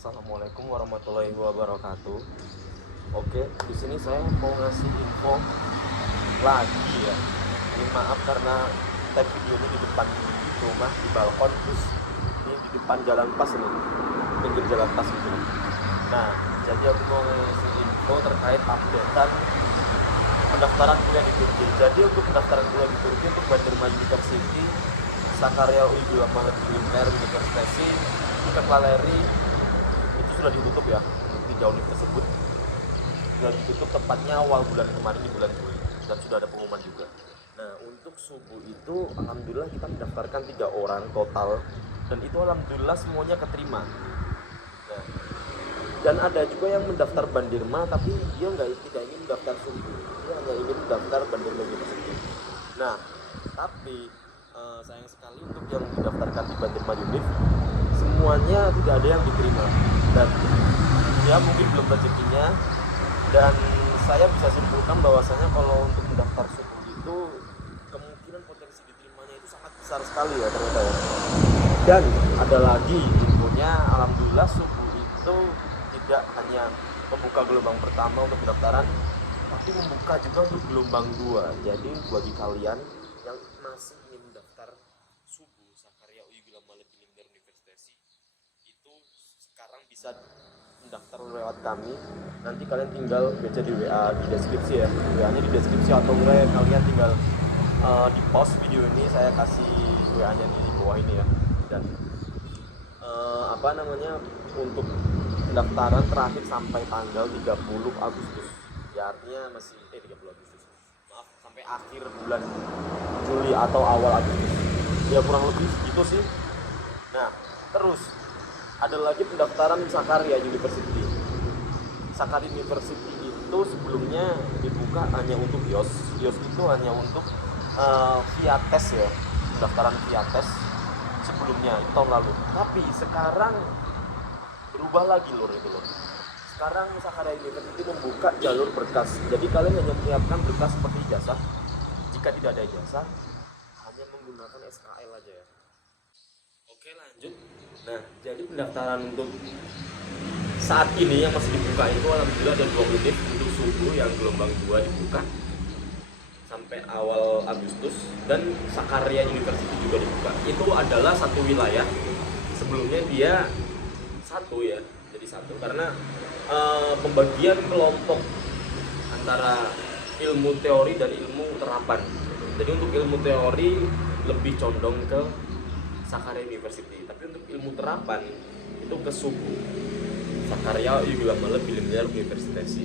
Assalamualaikum warahmatullahi wabarakatuh. Oke, di sini saya mau ngasih info lagi ya. Ini maaf karena tag video ini di depan rumah di balkon, terus ini di depan jalan pas ini, pinggir jalan pas gitu. Nah, jadi aku mau ngasih info terkait updatean pendaftaran kuliah di Turki. Jadi untuk pendaftaran kuliah di Turki untuk Bandirma University, Sakarya Uygula Malabimler University, Kekvaleri itu sudah ditutup ya. Tiga univ tersebut sudah ditutup tepatnya awal bulan kemarin di bulan Juli, dan sudah ada pengumuman juga. Nah, untuk subuh itu alhamdulillah kita mendaftarkan 3 orang total, dan itu alhamdulillah semuanya keterima. Nah, dan ada juga yang mendaftar Bandirma tapi dia tidak ingin mendaftar subuh, dia hanya ingin mendaftar Bandirma University. Nah, tapi sayang sekali untuk yang mendaftarkan di Bandirma Univ semuanya tidak ada yang diterima, dan ya mungkin belum rezekinya. Dan saya bisa simpulkan bahwasanya kalau untuk mendaftar subuh itu kemungkinan potensi diterimanya itu sangat besar sekali ya ternyata ya. Dan ada lagi infonya, alhamdulillah subuh itu tidak hanya membuka gelombang pertama untuk pendaftaran, tapi membuka juga untuk gelombang 2. Jadi bagi kalian yang masih ingin mendaftar subuh Sakarya Uygula Malabimler University itu sekarang bisa mendaftar lewat kami. Nanti kalian tinggal baca di WA di deskripsi ya, WA-nya di deskripsi, atau enggak kalian tinggal di post video ini saya kasih WA-nya di bawah ini ya. Dan untuk pendaftaran terakhir sampai tanggal 30 Agustus ya, artinya masih 30 Agustus, maaf, sampai akhir bulan Juli atau awal Agustus ya, kurang lebih gitu sih. Nah, terus ada lagi pendaftaran Sakarya University. Sakarya University itu sebelumnya dibuka hanya untuk YOS itu hanya untuk via tes ya, pendaftaran via tes sebelumnya itu tahun lalu. Tapi sekarang berubah lagi loh itu loh. Sekarang Sakarya University membuka jalur berkas. Jadi kalian hanya menyiapkan berkas seperti ijazah. Jika tidak ada ijazah, hanya menggunakan SKL aja ya. Oke, lanjut. Nah, jadi pendaftaran untuk saat ini yang masih dibuka itu alhamdulillah ada 2 univ untuk subuh yang gelombang 2 dibuka sampai awal Agustus, dan Sakarya University juga dibuka. Itu adalah satu wilayah. Sebelumnya dia satu ya, jadi satu karena pembagian kelompok antara ilmu teori dan ilmu terapan. Jadi untuk ilmu teori lebih condong ke Sakarya University, tapi untuk ilmu terapan itu ke subuh Sakarya Uygula Malabimler University.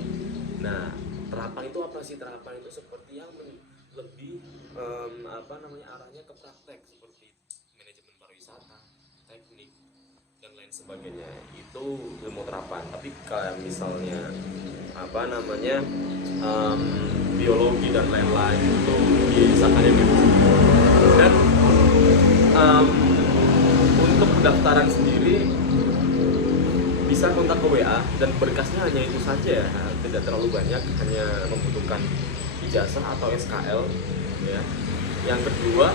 Nah, terapan itu apa sih? Terapan itu seperti yang lebih arahnya ke praktek, seperti manajemen pariwisata, teknik dan lain sebagainya. Itu ilmu terapan. Tapi kayak misalnya biologi dan lain-lain itu di Sakarya University. Dan untuk pendaftaran sendiri bisa kontak ke WA, dan berkasnya hanya itu saja, tidak terlalu banyak, hanya membutuhkan ijazah atau SKL ya. Yang kedua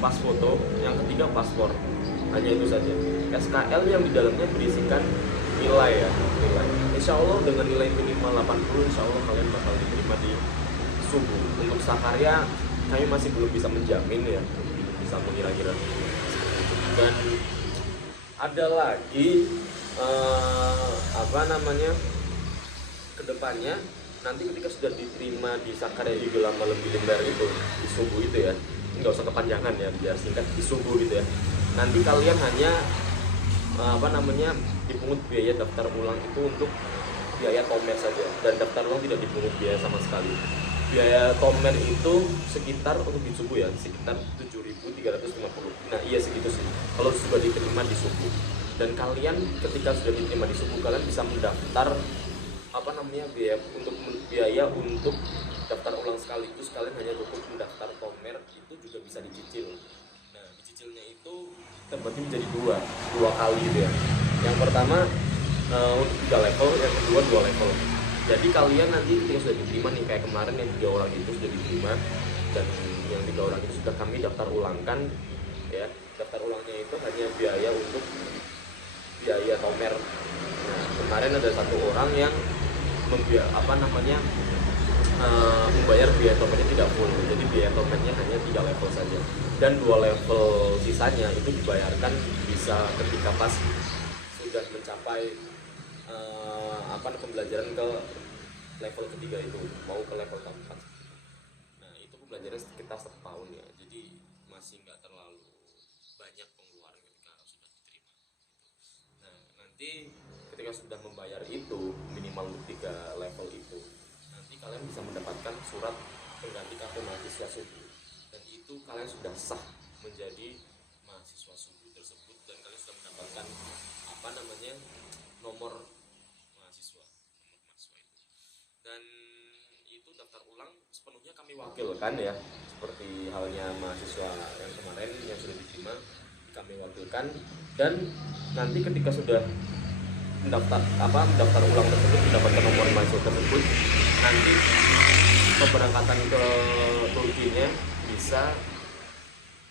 pas foto, yang ketiga paspor, hanya itu saja. SKL yang di dalamnya berisikan nilai ya, nilai. Insya Allah dengan nilai minimal 80, insya Allah kalian bakal diterima di subuh. Untuk Sakarya kami masih belum bisa menjamin ya, bisa mengira-kira. Dan ada lagi kedepannya nanti ketika sudah diterima di Sakarya Uygula Malabimler itu di subuh itu ya, nggak usah kepanjangan ya, biar singkat, di subuh gitu ya. Nanti kalian hanya dipungut biaya daftar ulang itu untuk biaya tomer saja, dan daftar ulang tidak dipungut biaya sama sekali. Biaya tomer itu sekitar untuk di subuh ya, sekitar 7.350. Nah iya segitu sih kalau sudah diterima di subuh. Dan kalian ketika sudah diterima di subuh, kalian bisa mendaftar biaya untuk daftar ulang sekaligus. Kalian hanya cukup mendaftar tomer, itu juga bisa dicicil. Nah dicicilnya itu terbagi menjadi dua kali gitu ya. Yang pertama untuk 3 level, yang kedua 2 level. Jadi kalian nanti ketika sudah diterima nih, kayak kemarin yang 3 orang itu sudah diterima, dan yang 3 orang itu sudah kami daftar ulangkan ya. Daftar ulangnya itu hanya biaya biaya tomer. Nah, kemarin ada satu orang yang membayar biaya tomernya tidak full, jadi biaya tomernya hanya 3 level saja, dan 2 level sisanya itu dibayarkan bisa ketika pas sudah mencapai pembelajaran ke level ketiga, itu mau ke level keempat. Nah, itu pembelajaran sekitar 1 tahun ya, jadi masih nggak terlalu banyak pengeluaran ketika sudah diterima. Nah, nanti ketika sudah membayar itu minimal 3 level itu, nanti kalian bisa mendapatkan surat pengganti kartu mahasiswa Sumbu, dan itu kalian sudah sah menjadi mahasiswa Sumbu tersebut, dan kalian sudah mendapatkan nomor mahasiswa itu. Dan itu daftar ulang sepenuhnya kami wakilkan ya, seperti halnya mahasiswa yang kemarin yang sudah diterima, kami wakilkan. Dan nanti ketika sudah mendaftar ulang tersebut, mendapatkan nomor mahasiswa tersebut, nanti pemberangkatan ke Turkinya bisa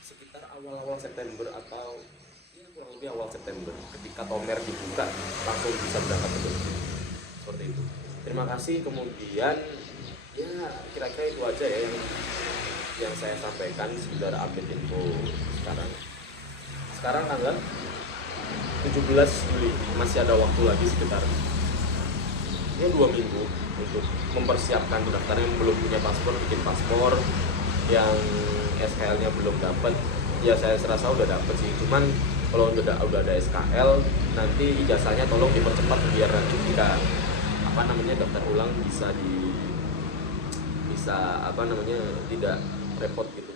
sekitar awal-awal September, atau ya kurang lebih awal September. Ketika tomer dibuka langsung bisa berangkat ke Turki, seperti itu. Terima kasih. Kemudian ya kira-kira itu aja ya yang saya sampaikan, sekedar update info sekarang tanggal 17 Juli, masih ada waktu lagi sekitar 2 minggu untuk mempersiapkan pendaftaran. Yang belum punya paspor, bikin paspor. Yang SKL-nya belum dapat, ya saya serasa udah dapat sih, cuman kalau udah ada SKL, nanti ijazahnya tolong dipercepat biar nanti jika daftar ulang bisa tidak repot gitu.